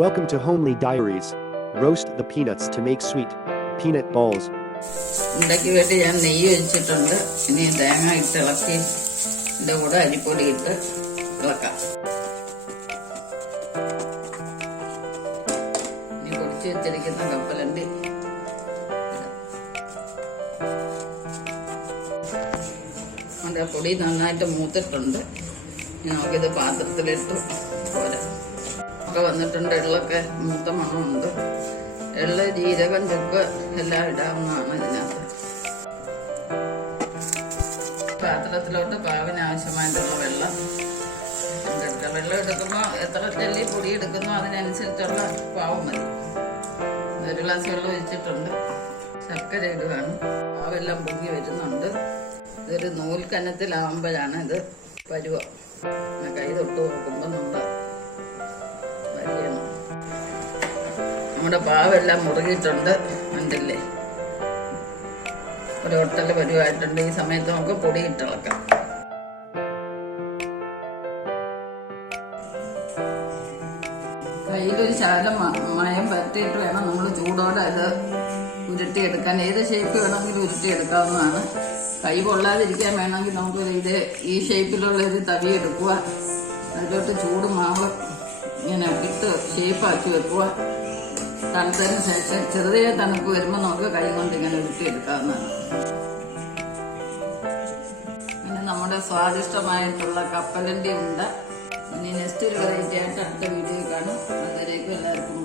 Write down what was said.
Welcome to Homely Diaries. Roast the peanuts to make sweet peanut balls. ഉണ്ടാക്കി വേണ്ടി ഞാൻ നെയ്യ് വെച്ചിട്ടുണ്ട്. ഇനി തേങ്ങ ഇട്ട് ഇളക്കി ഇതിൻ്റെ കൂടെ അരിപ്പൊടി ഇട്ട് ഇളക്കാം. ഇനി പൊടിച്ച് വെച്ചിരിക്കുന്ന കപ്പലണ്ടി അതിൻ്റെ പൊടി നന്നായിട്ട് മൂത്തിട്ടുണ്ട്. നമുക്കിത് പാത്രത്തിലിട്ട് പോരാം. ഒക്കെ വന്നിട്ടുണ്ട്. എള്ളൊക്കെ മൂത്ത മണമുണ്ട്. എള്ള്, ജീരകം, ചുക്ക് എല്ലാം ഇടാവുന്നതാണ് ഇതിനകത്ത്. പാത്രത്തിലോട്ട് പാവിന് ആവശ്യമായിട്ടുള്ള വെള്ളം എടുക്കുക. വെള്ളം എടുക്കുമ്പോൾ എത്ര ചെല്ലി പൊടി എടുക്കുന്നോ അതിനനുസരിച്ചുള്ള പാവ് മതി. ഒരു ഗ്ലാസ് വെള്ളം ഒഴിച്ചിട്ടുണ്ട്. ശർക്കര ഇടുകയാണ്. പാവെല്ലാം പൊങ്ങി വരുന്നുണ്ട്. ഇതൊരു നൂൽക്കനത്തിലാവുമ്പോഴാണ് ഇത് പരുവം. കൈ തൊട്ട് നോക്കുമ്പോൾ നമ്മൾ വരിയണം. നമ്മുടെ പാവെല്ലാം മുറുകിയിട്ടുണ്ട്. കണ്ടില്ലേ, ഒരു ഒട്ടൽ പരുവായിട്ടുണ്ട്. ഈ സമയത്ത് നമുക്ക് പൊടി ഇട്ടിളക്കാം. കയ്യിലൊരു ശകലം മയം പരത്തിയിട്ട് വേണം നമ്മൾ ചൂടോടെ അത് ഉരുട്ടിയെടുക്കാൻ. ഏത് ഷേപ്പ് വേണമെങ്കിലും ഉരുട്ടിയെടുക്കാവുന്നതാണ്. കൈ പൊള്ളാതിരിക്കാൻ വേണമെങ്കിൽ നമുക്ക് ഈ ഷേപ്പിലുള്ള ഒരു തവി എടുക്കുക. അതിലോട്ട് ചൂട് മാവ് ഇങ്ങനെ ഇട്ട് ഷേപ്പാക്കി വെക്കുക. തണുത്തതിന് ശേഷം ചെറിയ തണുപ്പ് വരുമ്പോൾ നമുക്ക് കൈ കൊണ്ട് ഇങ്ങനെ ഉരുട്ടിയെടുക്കാവുന്നതാണ്. പിന്നെ നമ്മുടെ സ്വാദിഷ്ടമായിട്ടുള്ള കപ്പലണ്ടി ഉണ്ട. ഇനി നെക്സ്റ്റ് ഒരു വെറൈറ്റി ആയിട്ട് അടുത്ത വീഡിയോ കാണും. അതുവരേക്കും എല്ലാവർക്കും